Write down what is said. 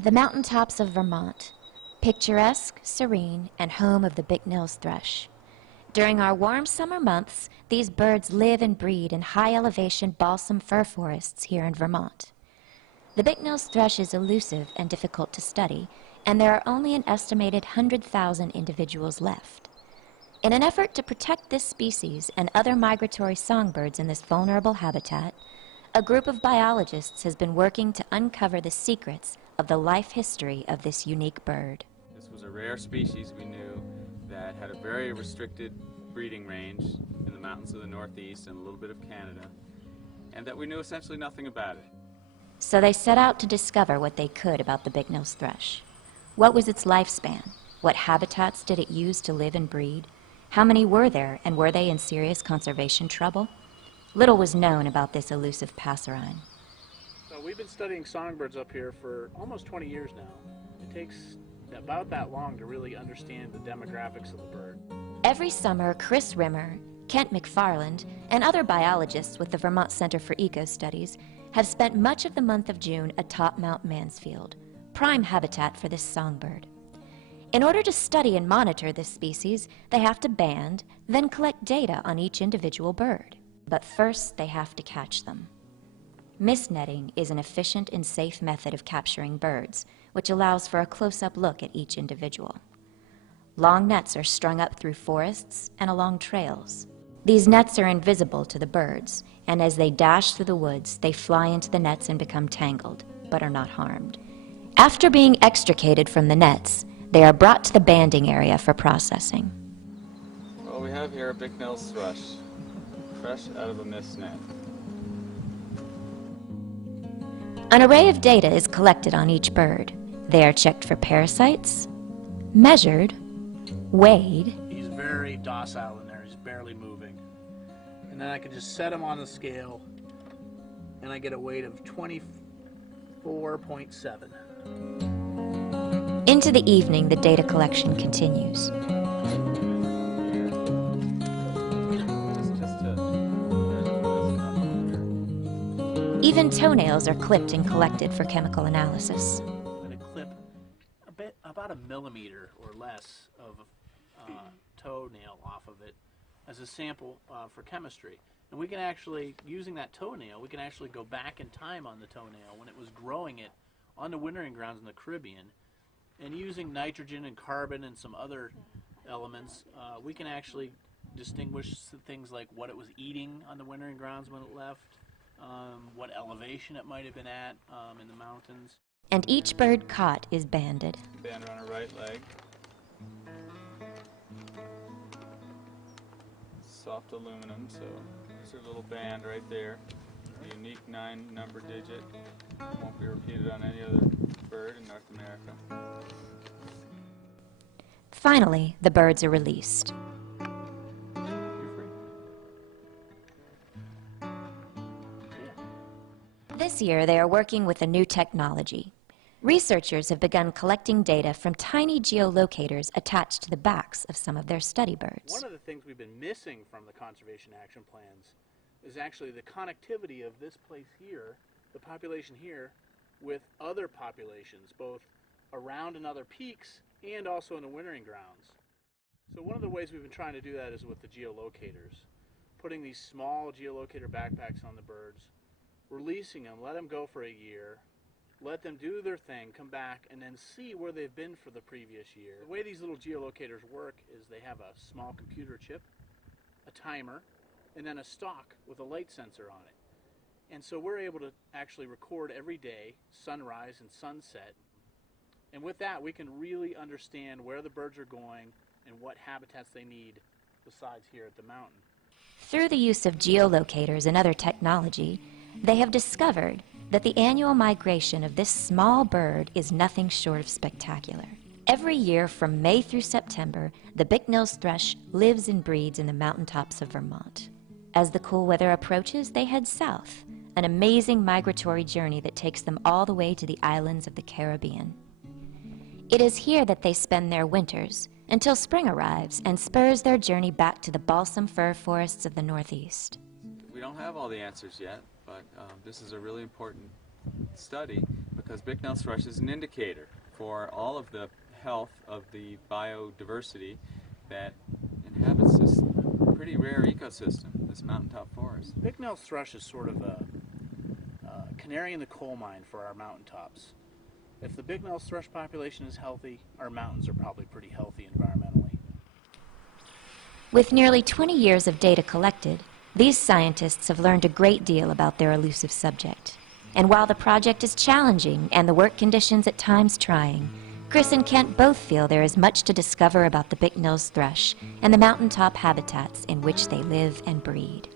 The mountaintops of Vermont, picturesque, serene, and home of the Bicknell's thrush. During our warm summer months, these birds live and breed in high-elevation balsam fir forests here in Vermont. The Bicknell's thrush is elusive and difficult to study, and there are only an estimated 100,000 individuals left. In an effort to protect this species and other migratory songbirds in this vulnerable habitat, a group of biologists has been working to uncover the secrets of the life history of this unique bird. This was a rare species we knew that had a very restricted breeding range in the mountains of the Northeast and a little bit of Canada, and that we knew essentially nothing about it. So they set out to discover what they could about the Bicknell's thrush. What was its lifespan? What habitats did it use to live and breed? How many were there, and were they in serious conservation trouble? Little was known about this elusive passerine. So we've been studying songbirds up here for almost 20 years now. It takes about that long to really understand the demographics of the bird. Every summer, Chris Rimmer, Kent McFarland, and other biologists with the Vermont Center for Ecostudies have spent much of the month of June atop Mount Mansfield, prime habitat for this songbird. In order to study and monitor this species, they have to band, then collect data on each individual bird. But first, they have to catch them. Mist netting is an efficient and safe method of capturing birds, which allows for a close-up look at each individual. Long nets are strung up through forests and along trails. These nets are invisible to the birds, and as they dash through the woods, they fly into the nets and become tangled, but are not harmed. After being extricated from the nets, they are brought to the banding area for processing. Well, we have here a Bicknell's thrush, fresh out of a mist net. An array of data is collected on each bird. They are checked for parasites, measured, weighed. He's very docile in there, he's barely moving. And then I can just set him on the scale and I get a weight of 24.7. Into the evening, the data collection continues. Even toenails are clipped and collected for chemical analysis. I'm going to clip about a millimeter or less of toenail off of it as a sample for chemistry. And we can actually, using that toenail, we can actually go back in time on the toenail when it was growing it on the wintering grounds in the Caribbean. And using nitrogen and carbon and some other elements, we can actually distinguish things like what it was eating on the wintering grounds when it left, what elevation it might have been at in the mountains. And each bird caught is banded. Band on her right leg. Soft aluminum, so there's a little band right there. A unique 9-number digit. Won't be repeated on any other bird in North America. Finally, the birds are released. You're free. This year, they are working with a new technology. Researchers have begun collecting data from tiny geolocators attached to the backs of some of their study birds. One of the things we've been missing from the conservation action plans is actually the connectivity of this place here, the population here, with other populations, both around and other peaks and also in the wintering grounds. So one of the ways we've been trying to do that is with the geolocators, putting these small geolocator backpacks on the birds, releasing them, let them go for a year, let them do their thing, come back, and then see where they've been for the previous year. The way these little geolocators work is they have a small computer chip, a timer, and then a stalk with a light sensor on it. And so we're able to actually record every day, sunrise and sunset. And with that, we can really understand where the birds are going and what habitats they need besides here at the mountain. Through the use of geolocators and other technology, they have discovered that the annual migration of this small bird is nothing short of spectacular. Every year from May through September, the Bicknell's thrush lives and breeds in the mountaintops of Vermont. As the cool weather approaches, they head south, an amazing migratory journey that takes them all the way to the islands of the Caribbean. It is here that they spend their winters until spring arrives and spurs their journey back to the balsam fir forests of the Northeast. We don't have all the answers yet, but this is a really important study because because bicknell thrush is an indicator for all of the health of the biodiversity that inhabits this pretty rare ecosystem, this mountaintop forest. Bicknell thrush is sort of a canary in the coal mine for our mountaintops. If the Bicknell thrush population is healthy, our mountains are probably pretty healthy environmentally. With nearly 20 years of data collected, these scientists have learned a great deal about their elusive subject. And while the project is challenging and the work conditions at times trying, Chris and Kent both feel there is much to discover about the Bicknell's thrush and the mountaintop habitats in which they live and breed.